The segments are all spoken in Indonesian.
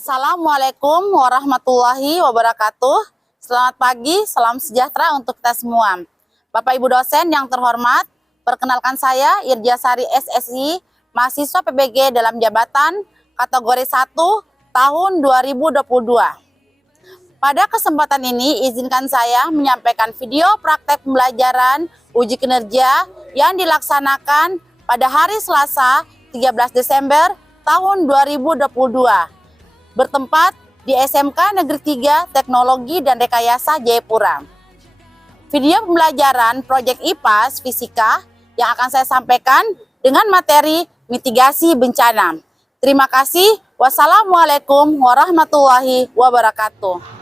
Assalamualaikum warahmatullahi wabarakatuh. Selamat pagi, salam sejahtera untuk kita semua. Bapak Ibu dosen yang terhormat, perkenalkan saya Irjasari SSI, mahasiswa PBG dalam jabatan kategori 1 tahun 2022. Pada kesempatan ini izinkan saya menyampaikan video praktek pembelajaran uji kinerja yang dilaksanakan pada hari Selasa 13 Desember tahun 2022. Bertempat di SMK Negeri 3 Teknologi dan Rekayasa Jayapura. Video pembelajaran proyek IPAS Fisika yang akan saya sampaikan dengan materi mitigasi bencana. Terima kasih. Wassalamualaikum warahmatullahi wabarakatuh.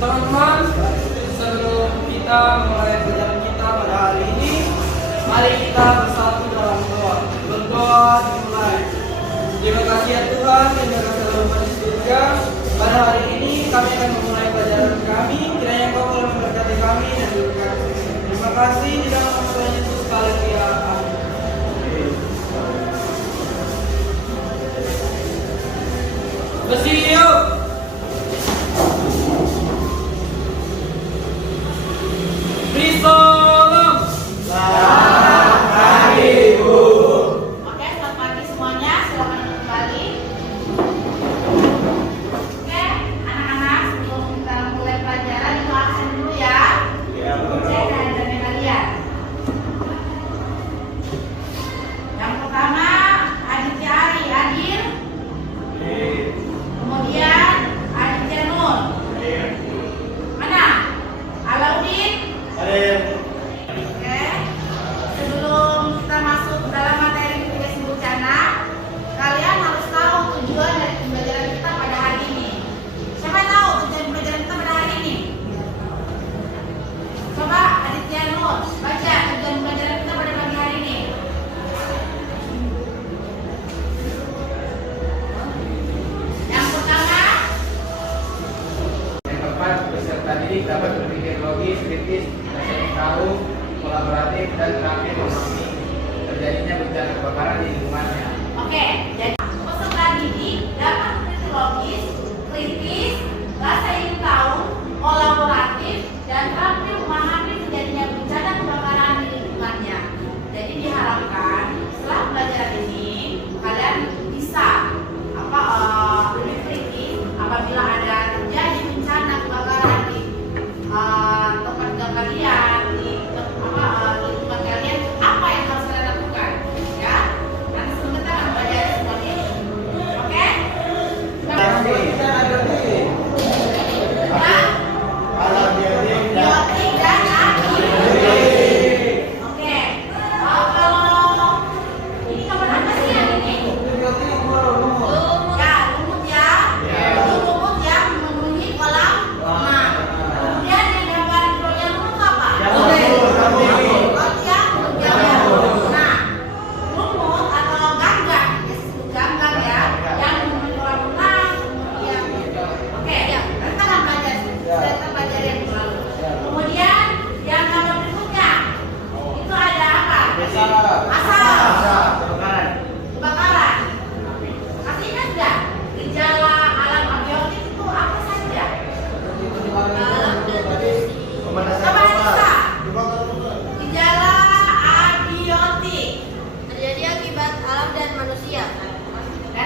Teman-teman, sebelum kita mulai perjalanan kita pada hari ini, mari kita bersatu dalam doa. Berdoa dimulai. Terima kasih ya Tuhan, terima kasih Tuhan di surga. Pada hari ini kami akan memulai pelajaran kami. Kiranya Engkau boleh memberkati kami dan berkati. Terima kasih di dalam nama Tuhan Yesus. Haleluya. Amin. Bersiap. Salam. Selamat pagi, Bu. Oke, selamat pagi semuanya. Silakan kembali. Oke, anak-anak, sebelum kita mulai pelajaran, itu absen dulu ya. Iya, Bu. Cek keadaannya kalian.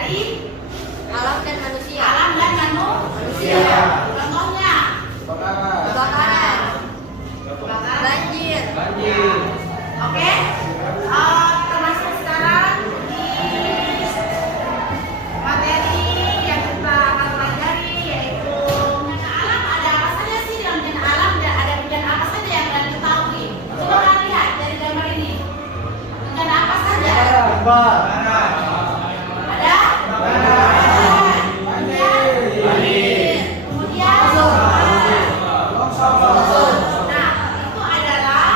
dari alam dan manusia. alam dan manusia. Contohnya Kebakaran, banjir, Oke, termasuk sekarang di materi yang kita akan pelajari yaitu bencana alam. Ada apa saja sih dalam bencana alam dan ada bencana apa saja yang kalian ketahui? Coba kalian lihat dari gambar ini. Bencana apa saja? Ada? Nah, itu adalah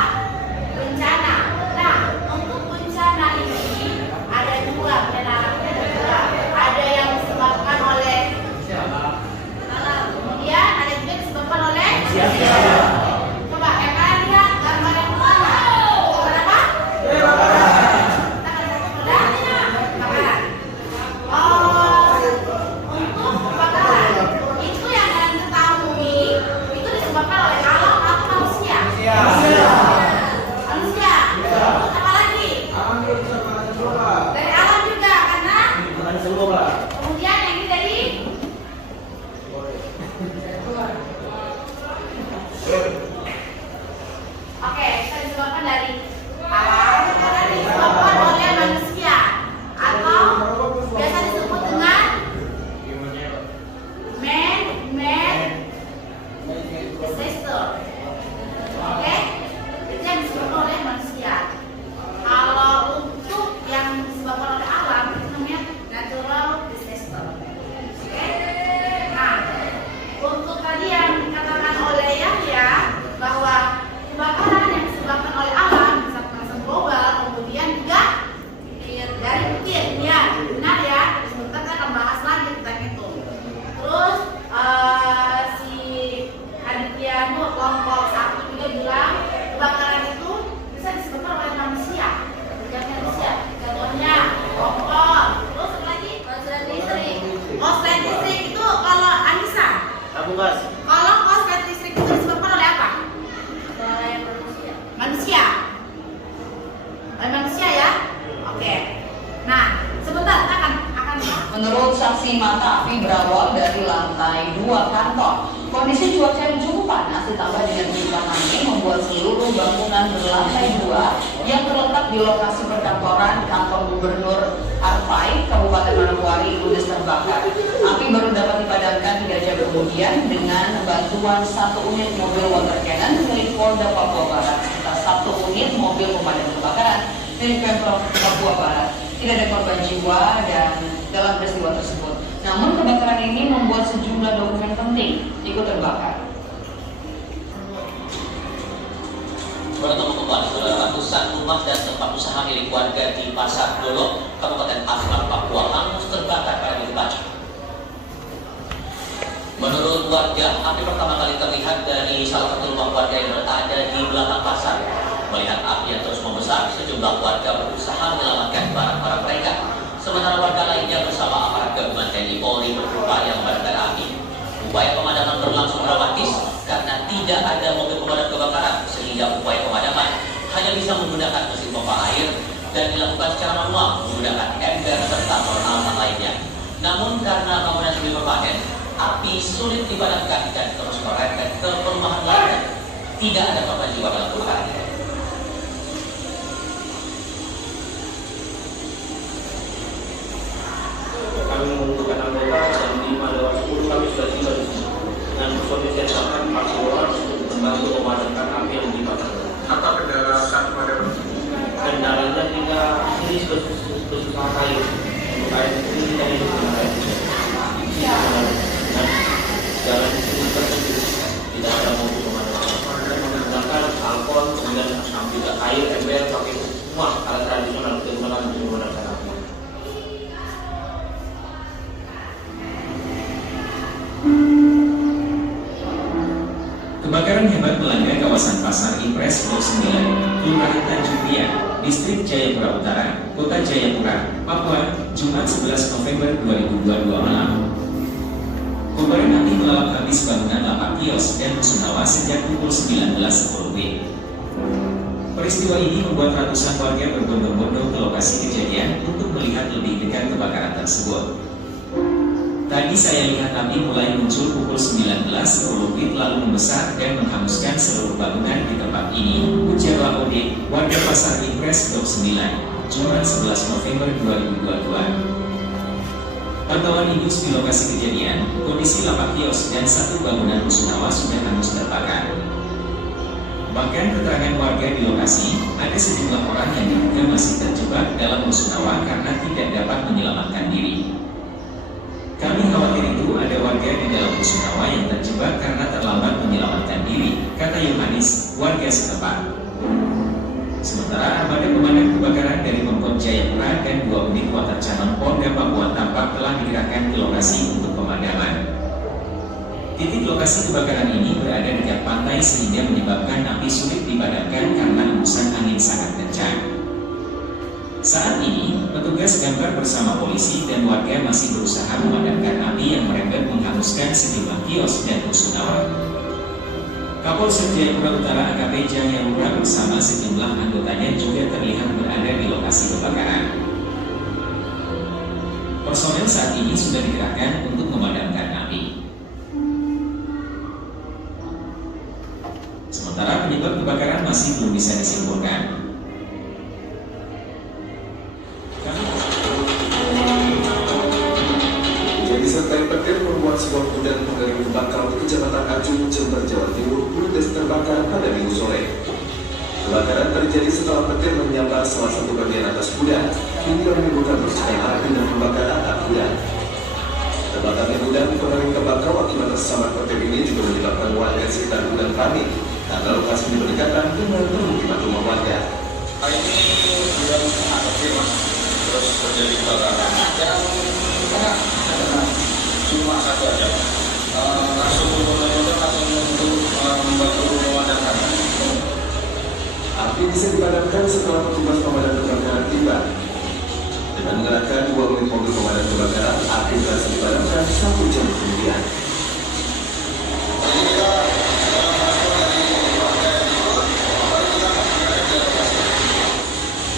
bencana. Nah, untuk bencana ini ada dua bencana alam. Ada yang disebabkan oleh alam, kemudian ada juga disebabkan oleh manusia. Coba kalian lihat gambar yang pertama. Gambar apa? Kita akan satu kebakaran. Untuk kebakaran itu yang kalian ketahui itu disebabkan oleh alam atau manusia? Manusia. Terus apa lagi? Dari alam juga karena kemudian yang ini dari oke, kita disebabkan dari alam karena disebabkan oleh manusia atau biasa disebut dengan man-made disaster. Oke, itu yang disebabkan oleh manusia. Kalau untuk yang disebabkan oleh alam itu namanya natural disaster. Oke, nah untuk tadi yang dikatakan oleh Yahya bahwa kebakaran yang disebabkan oleh alam bisa pemanasan global, kemudian juga dari petir, ya benar ya. Sebentar kita akan bahas lagi tentang itu. Terus si Aditya kelompok 1 juga bilang kebakaran itu bisa disebabkan oleh manusia, kerjaan manusia. Contohnya kompor. Terus apa lagi? konslet listrik, Korslet listrik itu kalau Anissa, kalau korslet listrik itu disebabkan oleh apa? oleh manusia. Manusia. Oleh manusia ya. Oke. Nah, sebentar kita akan Menurut saksi mata, api berawal dari lantai 2 kantor. Kondisi cuaca yang cukup panas ditambah dengan tiupan angin membuat seluruh bangunan berlantai 2 yang terletak di lokasi perkantoran kantor Gubernur Arfai, Kabupaten Manokwari, ludes terbakar. Api baru dapat dipadamkan 3 jam kemudian dengan bantuan 1 unit mobil water cannon milik Polda Papua Barat serta 1 unit mobil pemadam kebakaran milik Pemprov Papua Barat. Tidak ada korban jiwa dan dalam peristiwa tersebut. Namun kebakaran ini membuat sejumlah dokumen penting ikut terbakar. Bertemu kembali saudara, ratusan rumah dan tempat usaha milik warga di Pasar Dolo, Kabupaten Asmat, Papua hangus terbakar pada minggu pagi. Menurut warga, api pertama kali terlihat dari salah satu rumah warga yang berada di belakang pasar. Melihat api yang terus membesar, sejumlah warga berusaha menyelamatkan barang-barang mereka. Sementara warga lainnya bersama aparat gabungan TNI Polri berupaya memadamkan api. Upaya pemadaman berlangsung dramatis karena tidak ada mobil pemadam kebakaran, sehingga upaya pemadaman hanya bisa menggunakan mesin pompa air dan dilakukan secara manual menggunakan ember serta peralatan lainnya. Namun karena bangunan semi permanen, api sulit dipadamkan dan terus merembet ke perumahan lainnya. Tidak ada korban jiwa dalam kebakaran ini. Kami membutuhkan anggota jam 5:10 kami sudah tiba di sini dengan kondisi yang sangat maksimal untuk membantu memadamkan api yang dibakar. Apa kendala saat pemadaman? Kendalanya kita ini berusaha kayu untuk air ini kita hidup dengan air dan jalan di sini tidak ada mobil pemadam. Menggunakan alkohol kemudian juga air ember pakai semua alat tradisional kita gunakan untuk memadamkan api. Kebakaran hebat melanda kawasan Pasar Impres Blok 9, Kelurahan Tanjung Priok, Distrik Jayapura Utara, Kota Jayapura, Papua, Jumat 11 November 2022 malam. Kobaran api melalap habis bangunan lapak kios dan rusunawa sejak pukul 19.10 WIB. Peristiwa ini membuat ratusan warga berbondong-bondong ke lokasi kejadian untuk melihat lebih dekat kebakaran tersebut. Tadi saya lihat api mulai muncul pukul 19.10 lalu membesar dan menghanguskan seluruh bangunan di tempat ini, ujar Laode, warga Pasar Impres Blok 9, Jumat 11 November 2022. Pantauan Indus di lokasi kejadian, kondisi lapak kios dan satu bangunan rusunawa sudah hangus terbakar. Bahkan keterangan warga di lokasi, ada sejumlah orang yang diduga masih terjebak dalam rusunawa karena tidak dapat menyelamatkan diri. Kami khawatir itu ada warga di dalam rusunawa yang terjebak karena terlambat menyelamatkan diri, kata Yohanes, warga setempat. Sementara armada pemadam kebakaran dari Pemkot Jayapura dan 2 unit water cannon Polda Papua tampak telah dikerahkan ke lokasi untuk pemadaman. Titik lokasi kebakaran ini berada dekat pantai sehingga menyebabkan api sulit dipadamkan karena hembusan angin sangat kencang. Saat ini, petugas damkar bersama polisi dan warga masih berusaha memadamkan api yang merembet menghanguskan sejumlah kios dan rusunawa. Kapolsek Jayapura Utara AKP Jayapura bersama sejumlah anggotanya juga terlihat berada di lokasi kebakaran. Personel saat ini sudah dikerahkan untuk memadamkan api. Sementara penyebab kebakaran masih belum bisa disimpulkan. Disertai petir membuat sebuah gudang pengering tembakau di Kecamatan Ajung, Jember, Jawa Timur ludes terbakar pada Minggu sore. Kebakaran terjadi setelah petir menyambar salah satu bagian atas gudang hingga menimbulkan percikan api dan membakar atap gudang. Terbakarnya gudang pengering tembakau akibat tersambar petir ini juga menyebabkan warga sekitar gudang panik karena lokasi berdekatan dengan permukiman rumah warga. Ini gudang petir, terus terjadi kebakaran. Dan cuma satu aja, langsung membantu memadamkan. Api bisa dipadamkan setelah petugas pemadam kebakaran tiba. Dengan mengerahkan 2 unit mobil pemadam kebakaran, api berhasil dipadamkan 1 jam kemudian.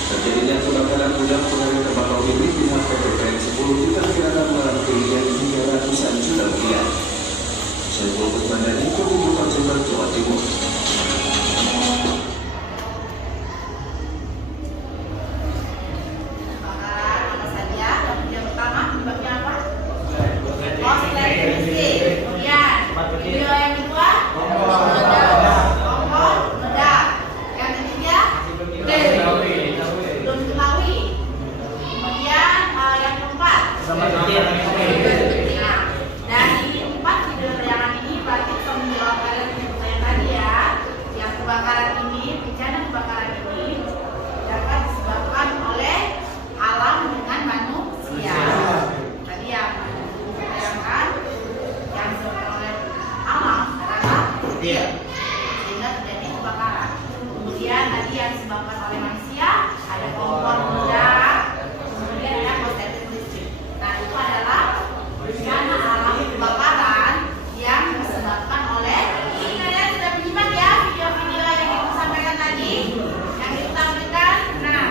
Terjadinya kebakaran gudang pengering tembakau ini pihak PPPN 10 diperkirakan mengalami kerugian hingga ratusan juta rupiah. Saiful Kusmandani, Kabupaten Jember, Jawa Timur. Kebakaran apa saja? Yang pertama penyebabnya apa? Korsleting listrik. Kemudian video yang kedua kompor meledak. Yang ketiga belum diketahui. Kemudian yang keempat dari 4 video tayangan ini berarti bisa menjawab pertanyaan tadi ya. Yang kebakaran ini, bencana kebakaran ini dapat disebabkan oleh alam dengan manusia. Tadi yang bayangkan yang disebabkan oleh alam adalah petir, sehingga terjadi kebakaran. Kemudian tadi yang disebabkan oleh manusia ada kompor meledak, kemudian ada korsleting listrik. Nah itu adalah bencana alam kebakaran yang disebabkan oleh ini. Kalian sudah menyimak ya video-video yang ibu sampaikan tadi, yang ibu tampilkan. Nah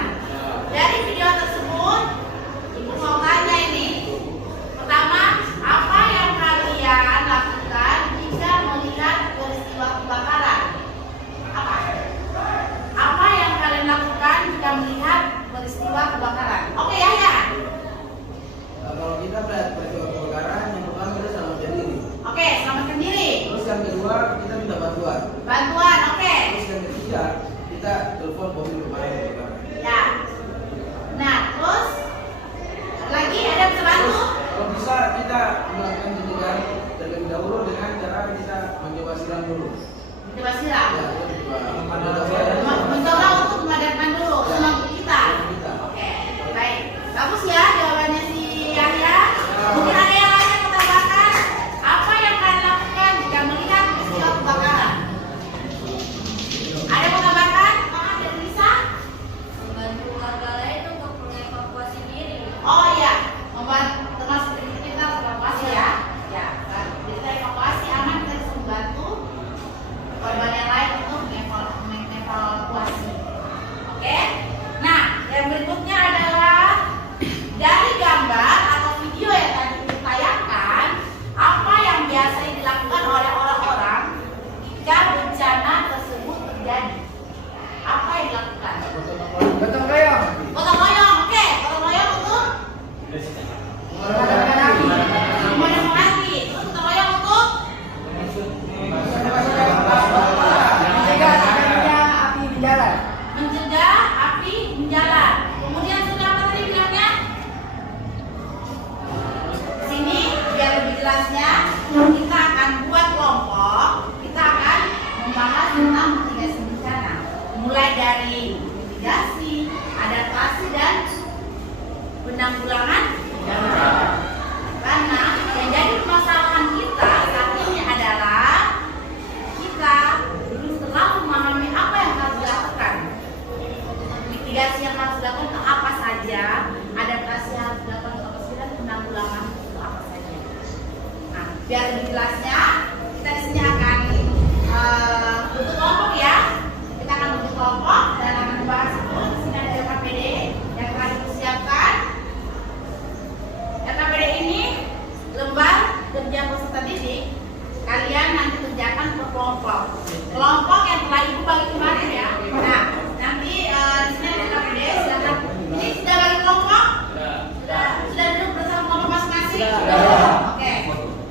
dari video tersebut ibu mau tanya ini. Pertama, apa yang kalian lakukan jika melihat peristiwa kebakaran? Apa yang kalian lakukan jika melihat peristiwa kebakaran? Oke ya ya. Kalau kita melihat peristiwa kebakaran, yang pertama kita selamatkan diri. Oke, selamatkan diri. Terus yang kedua kita minta bantuan. Bantuan, oke. Terus yang ketiga kita telepon mobil pemadam kebakaran. Ya. Nah, terus lagi ada yang bisa bantu? Kalau bisa kita melakukan pencegahan terlebih dahulu dengan cara kita mencoba siram dulu. Coba siram. Ya, kita Mencoba untuk memadamkan dulu semua kita. Oke, baik. Bagus ya jawabannya si Yahya. Mungkin ada yang lain yang mau tambahkan? Apa yang kalian lakukan jika melihat peristiwa kebakaran? Ada yang mau tambahkan? Ada yang bisa? Membantu warga lain untuk mengevakuasi diri. Oh iya, membantu termasuk kita evakuasi ya. Ya, jadi kita evakuasi aman, kita bisa membantu korban yang lain untuk mengevakuasi. Oke. Nah, yang berikutnya adalah dari gambar atau penanggulangan bencana. Karena yang jadi permasalahan kita saat ini adalah kita belum terlalu memahami apa yang harus dilakukan. Mitigasi yang harus dilakukan itu apa saja, adaptasi yang harus dilakukan itu apa saja, dan penanggulangan itu apa saja. Nah, biar lebih jelasnya, kita di sini akan bentuk kelompok ya. Kita akan bentuk kelompok dan akan membahas itu. Di sini ada LKPD yang telah dipersiapkan. LKPD ini lembar kerja peserta didik. Kalian nanti kerjakan per kelompok. Kelompok yang telah ibu bagi kemarin ya. Nah, nanti di sini ada LKPD. Silakan. Ini sudah bagi kelompok? Sudah duduk bersama kelompok masing-masing? Oke.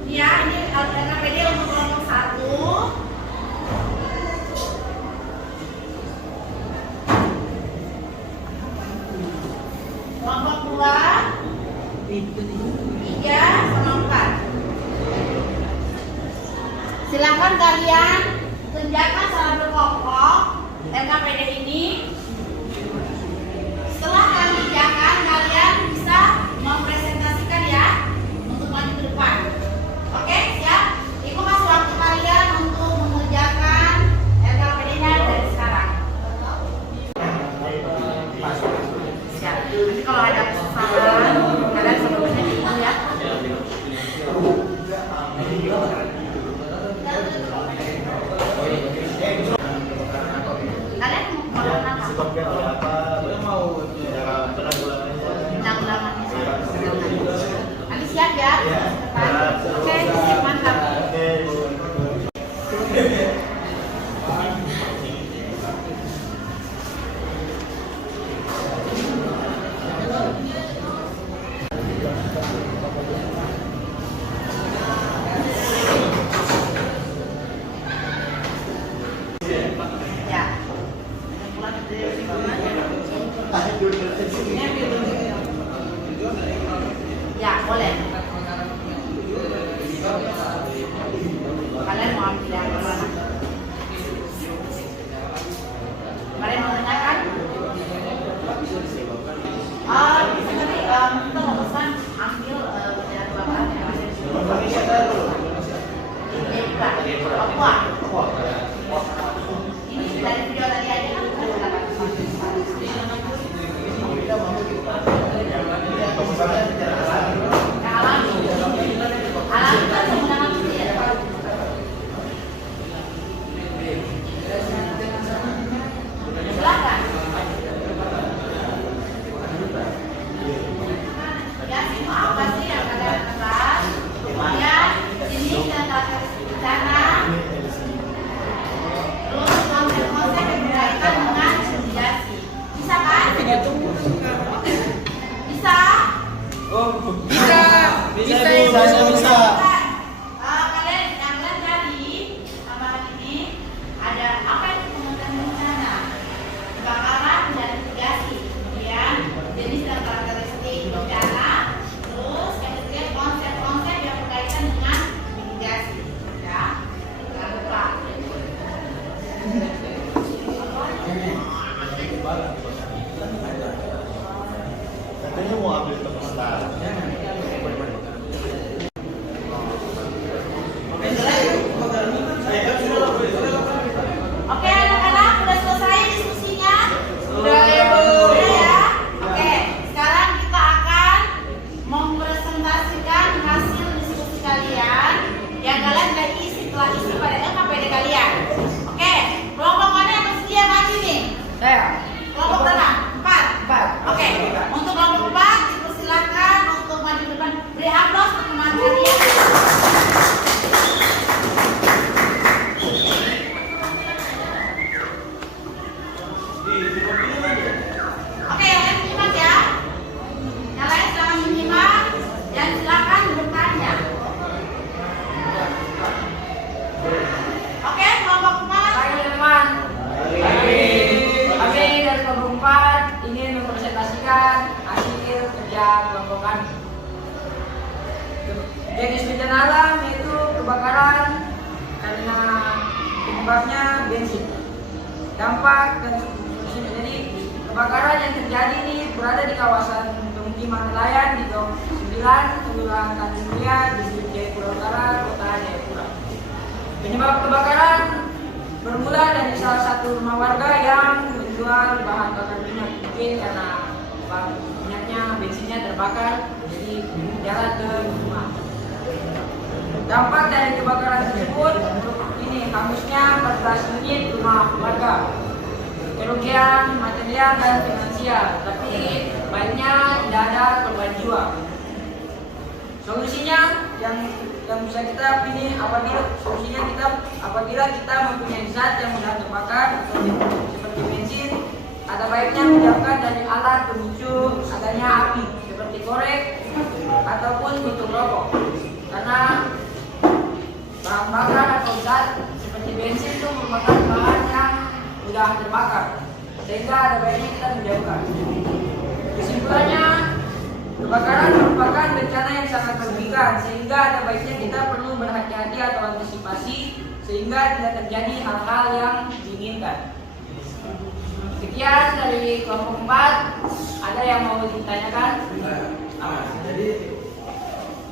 Ya, ini LKPD untuk kelompok 1. Kelompok 2, 3, sama 4. Silakan kalian kerjakan secara berkelompok LKPD ini. Setelah kalian kerjakan, kalian bisa mempresentasikan ya untuk maju ke depan. Oke, siap? Ibu kasih waktu kalian untuk mengerjakan LKPD-nya dari sekarang. Siap. Nanti kalau ada kesalahan, kalian sebelumnya dulu ya. Kalian mau apa? Penanggulangannya. Nanti siap ya? Oke, siap, mantap. Ya, boleh. Kalian mau ambil yang mana? Kalian mau tanyakan? Kita mau pesan ambil yang bapak yang ada di sini. Papua. Ini dari video tadi aja kan sudah dapat. Silakan. Ya, sih apa sih yang kalian katakan? Kemudian ini yang karakteristik bencana. Terus konsep-konsep yang berkaitan dengan mitigasi. Bisa kan? Bisa? Bisa. Kalian yang kalian jadi tambahan ini ada apa itu pengertian bencana, kebakaran dan mitigasi, kemudian jenis dan karakteristik bencana, terus yang ketiga konsep-konsep yang berkaitan dengan mitigasi, ya. Jangan lupa. Katanya mau ambil sebentar. Oke anak-anak, udah selesai diskusinya? Udah ya? Oke, sekarang kita akan mempresentasikan hasil diskusi kalian yang kalian sudah isi setelah isi pada LKPD kalian. Oke, kelompok mana yang bersedia maju nih? Saya. Kelompok berapa? 4. Oke, untuk kelompok 4 dipersilakan untuk maju ke depan. Beri aplaus untuk teman kalian. Oke, yang lain menyimak ya. Yang lain jangan menyimak dan silakan bertanya. Oke, kelompok 4. Teman-teman. Kami dari kelompok 4 ingin mempresentasikan hasil kerja kelompok kami. Jenis bencana alam yaitu kebakaran karena penyebabnya bensin. Dampak dan solusinya. Jadi kebakaran yang terjadi ini berada di kawasan pemukiman nelayan di Gang 9, Kelurahan Tanjung Mulia, Distrik Jayapura Utara, Kota Jayapura. Penyebab kebakaran bermula dari salah satu rumah warga yang menjual bahan bakar minyak, mungkin karena minyaknya, bensinnya terbakar, jadi jalan ke rumah. Dampak dari kebakaran tersebut ini hangusnya 14 unit rumah warga, kerugian material dan finansial, tapi baiknya tidak ada korban jiwa. Solusinya yang bisa kita pilih apabila kita mempunyai zat yang mudah terbakar seperti bensin, ada baiknya menjauhkan dari alat pemicu adanya api seperti korek ataupun tutup rokok, karena bahan bakar atau zat seperti bensin itu merupakan bahan yang mudah terbakar, sehingga ada baiknya kita menjauhkan. Kesimpulannya, kebakaran merupakan bencana yang sangat merugikan, sehingga ada baiknya kita perlu berhati-hati atau antisipasi sehingga tidak terjadi hal-hal yang diinginkan. Sekian dari kelompok 4. Ada yang mau ditanyakan? Jadi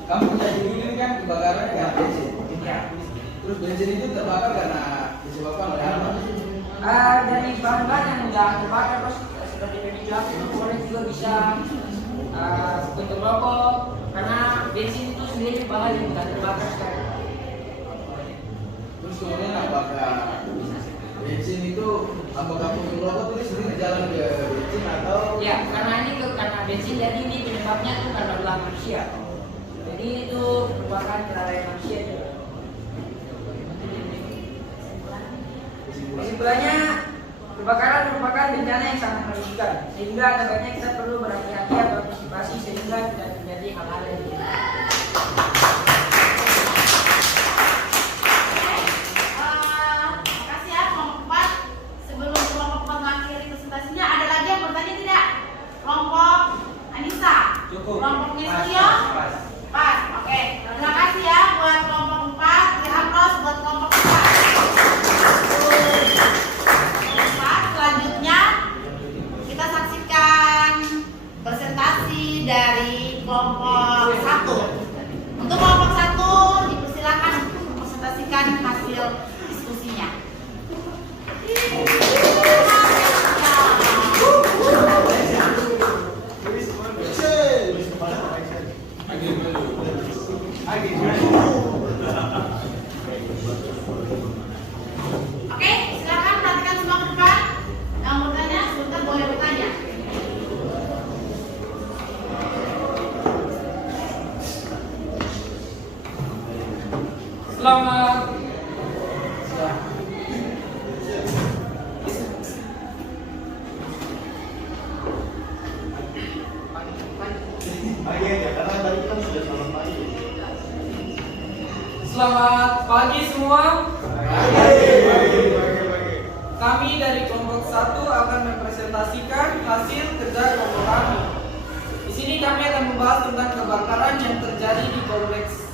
kamu tadi ini kan kebakaran karena bensin. Terus bensin itu terbakar karena disebabkan oleh apa? Dari bahan-bahan yang mudah terbakar, terus seperti pemicu api itu korek juga bisa, untuk rokok, karena bensin itu sendiri bahan yang mudah terbakar sekali. Terus kemudian apakah bensin itu, apakah untuk rokok itu sendiri jalan ke bensin atau? Ya, karena karena bensin, jadi ini penyebabnya itu karena ulah manusia. Jadi itu merupakan kelalaian manusia juga. Kesimpulannya, kebakaran merupakan bencana yang sangat merugikan, sehingga ada baiknya kita perlu berhati-hati atau antisipasi sehingga tidak terjadi hal-hal yang Makasih ya kelompok 4. Sebelum kelompok 4 mengakhiri presentasinya, ada lagi yang bertanya tidak? Kelompok Anissa? Cukup. Kelompok Nisio? Pas. Oke. Terima kasih ya buat kelompok 4. Beri aplaus buat kelompok 4. Selanjutnya kita saksikan presentasi dari kelompok 1. Untuk kelompok 1 dipersilakan presentasikan hasil diskusinya. Oke, silakan perhatikan semua ke depan. Yang bertanya, sebentar boleh bertanya. Selamat Pagi aja, karena tadi kan sudah selamat pagi. Selamat pagi semua. Kami dari kelompok 1 akan mempresentasikan hasil kerja kelompok kami. Di sini kami akan membahas tentang kebakaran yang terjadi di kompleks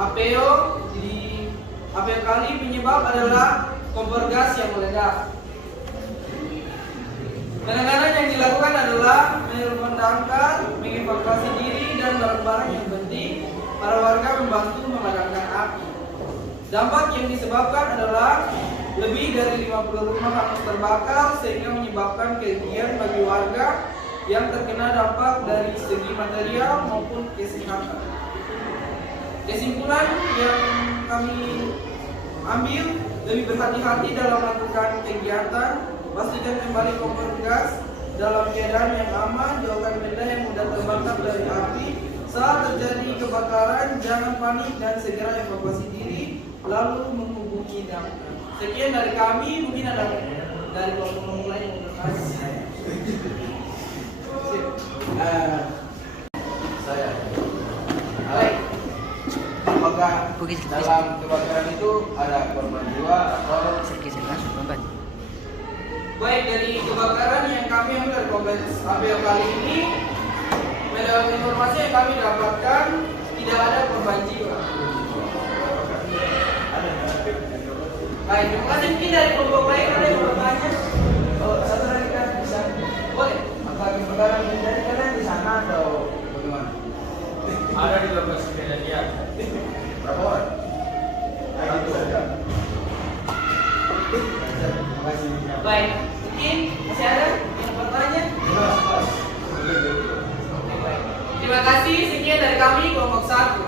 APO. Di APO kali penyebab adalah kompor gas yang meledak. Penanganan yang dilakukan adalah menelpon damkar, mengevakuasi diri dan barang-barang yang penting. Para warga membantu memadamkan api. Dampak yang disebabkan adalah lebih dari 50 rumah hangus terbakar, sehingga menyebabkan kerugian bagi warga yang terkena dampak dari segi material maupun kesehatan. Kesimpulan yang kami ambil, lebih berhati-hati dalam melakukan kegiatan, pastikan kembali kompor gas dalam keadaan yang aman, jauhkan benda yang mudah terbakar dari api. Saat terjadi kebakaran, jangan panik dan segera evakuasi diri, lalu menghubungi damkar. Sekian dari kami, mungkin ada dari kelompok lain yang bertanya. Saya. Apakah dalam kebakaran itu ada korban jiwa atau? Baik, dari kebakaran yang kami ambil dari kompleks APO kali ini, mendapat informasi yang kami dapatkan, tidak ada korban jiwa. Baik, terima kasih. Mungkin dari kelompok lain ada yang bertanya? Oh, satu lagi kan bisa. Boleh. Apakah kebakaran terjadi karena Ada di lokasi kejadian. Berapa orang? Itu saja. Terima kasih. Baik, mungkin masih ada yang bertanya? Terima kasih, sekian dari kami kelompok 1.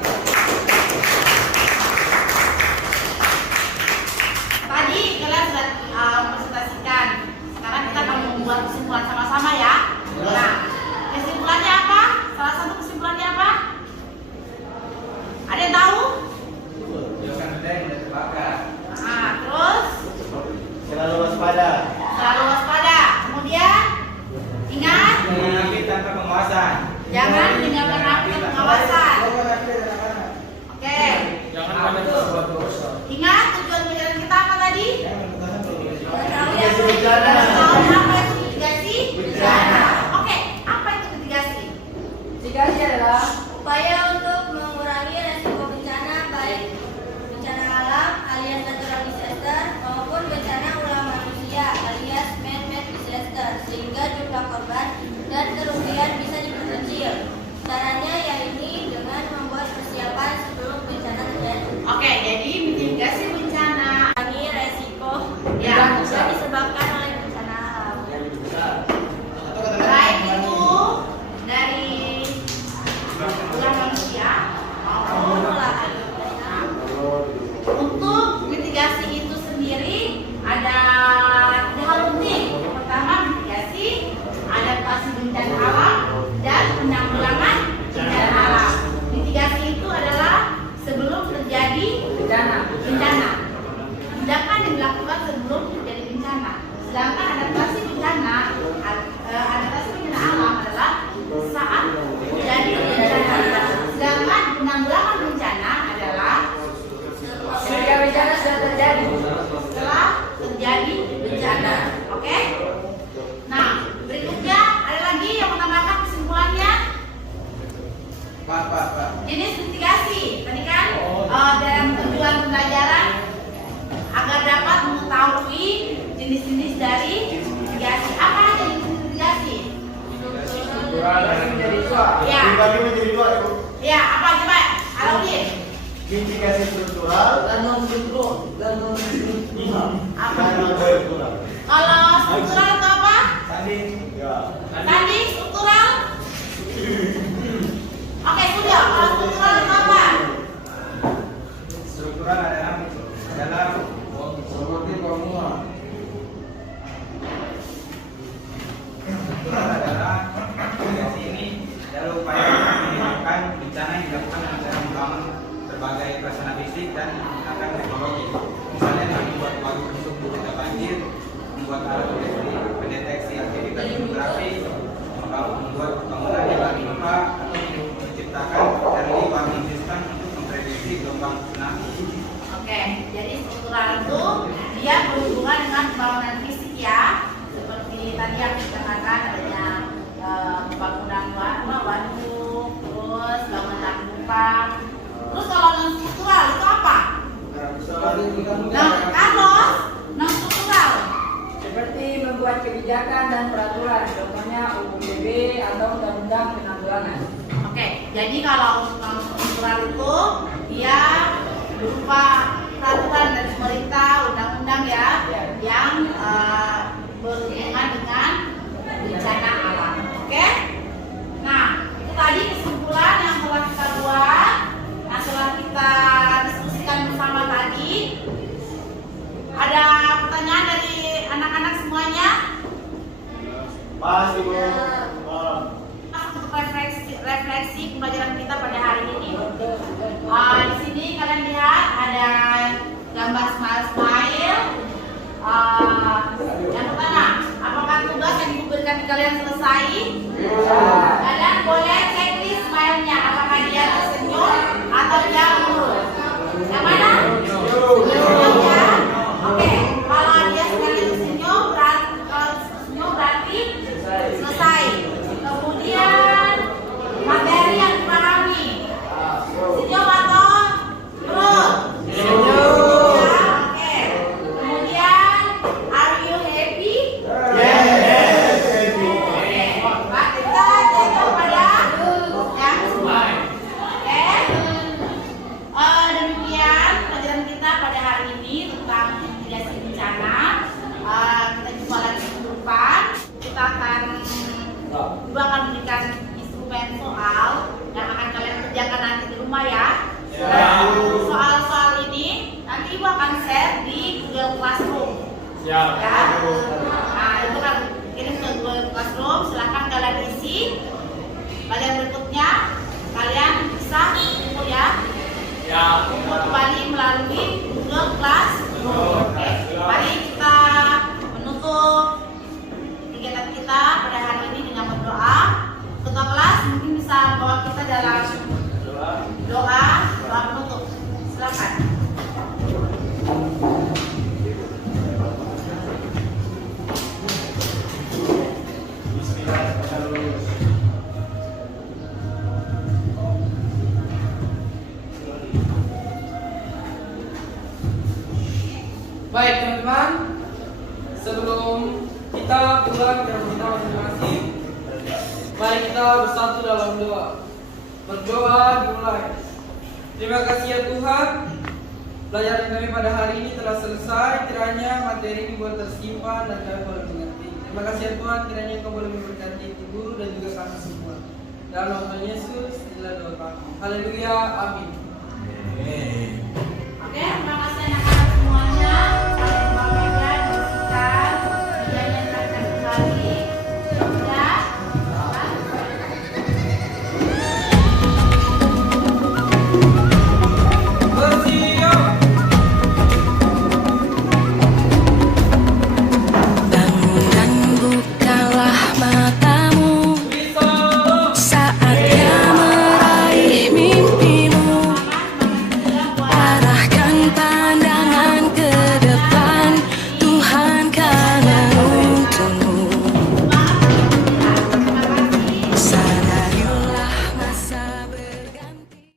Tadi kalian sudah presentasikan. Sekarang kita akan membuat kesimpulan sama-sama ya. Nah, kesimpulannya apa? Salah satu kesimpulannya apa? Ada yang tahu? Jangan ada yang udah terbakar. Nah, terus Selalu waspada. selalu waspada. Kemudian ingat, Mengapi tanpa pengawasan. jangan meninggalkan api tanpa pengawasan. Oke. Jangan ada berbuat dosa. Ingat tujuan kegiatan kita apa tadi? Mitigasi bencana. Tahu apa itu mitigasi bencana? Oke, apa itu mitigasi? Mitigasi adalah upaya untuk mengurangi resiko bencana baik bencana alam alias natural disaster maupun bencana ulah manusia alias man-made disaster sehingga jumlah korban dan kerugian bisa diperkecil. Caranya yaitu dengan membuat persiapan sebelum bencana terjadi. Oke, jadi mitigasi bencana Mengurangi resiko ya, yang disebabkan oleh bencana alam. baik itu dari ulah manusia maupun ulah bencana. Untuk mitigasi itu sendiri ada 3 hal penting. Pertama, mitigasi, adaptasi bencana alam, dan penanggulangan bencana alam. Mitigasi itu adalah sebelum terjadi bencana. Tindakan yang dilakukan sebelum terjadi bencana. Sedangkan adaptasi bencana alam adalah saat terjadi bencana. Sedangkan penanggulangan bencana adalah ketika bencana sudah terjadi, setelah terjadi bencana. Oke? Nah, berikutnya ada lagi yang menambahkan kesimpulannya. Pak. Jenis mitigasi tadi kan dalam tujuan pembelajaran agar dapat mengetahui jenis-jenis dari mitigasi. Apa aja jenis mitigasi? Ya, Dibagi menjadi 2 ya, Bu. ya apa coba? Alauddin. Mitigasi struktural dan non struktural. Apa? Dan non struktural. Kalau struktural itu apa? Tanding. Ya. Tadi struktural. Oke, sudah. Kalau struktural itu apa? Struktural adalah seperti formula. Struktural adalah mitigasi ini adalah upaya minimalkan bencana yang dilakukan dengan cara membangun berbagai prasarana fisik dan menggunakan teknologi. Misalnya dengan membuat waduk untuk mencegah banjir, membuat alat pendeteksi aktivitas geografi, membuat bangunan yang lebih gempa, atau menciptakan early warning system untuk memprediksi gelombang tsunami. Oke, jadi struktural itu dia berhubungan dengan pembangunan fisik ya, seperti tadi yang kita katakan adanya pembangunan waduk, terus bangunan gempa. Terus kalau non struktural itu apa? Nah, kalau non struktural seperti membuat kebijakan dan peraturan, contohnya UUD atau undang-undang penanggulangan. Oke, jadi kalau non struktural itu dia berupa peraturan dari pemerintah, undang-undang ya, yang berhubungan dengan bencana alam. Oke? Nah, itu tadi kesimpulan yang telah kita buat, yang telah kita diskusikan bersama tadi. Ada pertanyaan dari anak-anak semuanya? Pasti, Bu. Untuk refleksi pembelajaran kita pada hari ini. Di sini kalian lihat ada gambar smile. Yang pertama, apakah tugas yang diberikan di kalian selesai? Kalian boleh checklist smile-nya, apakah dia tersenyum atau dia murung? Yang mana? Senyum ya. Oke, kalau dia sekali tersenyum berarti selesai. Kemudian materi yang dipahami, senyum atau murung? Senyum. Oke. Kemudian, are you happy? Yes. Oke. Pak, kita Siap. Ya. Nah, itu kan kirim ke Google Classroom, silakan kalian isi. Bagian berikutnya kalian bisa input ya. Ya. Input kembali melalui Google Classroom. Oke. Mari kita menutup kegiatan kita pada hari ini dengan berdoa. Ketua kelas mungkin bisa bawa kita dalam doa penutup. Silakan. Baik teman-teman, sebelum kita pulang ke rumah kita masing-masing, mari kita bersatu dalam doa. Berdoa dimulai. Terima kasih ya Tuhan, pelajaran kami pada hari ini telah selesai. Kiranya materi ini boleh tersimpan dan kami boleh mengerti. Terima kasih ya Tuhan, kiranya Engkau boleh memberkati ibu guru dan juga kami semua. Dalam nama Yesus, inilah doa kami. Haleluya, amin. Oke, terima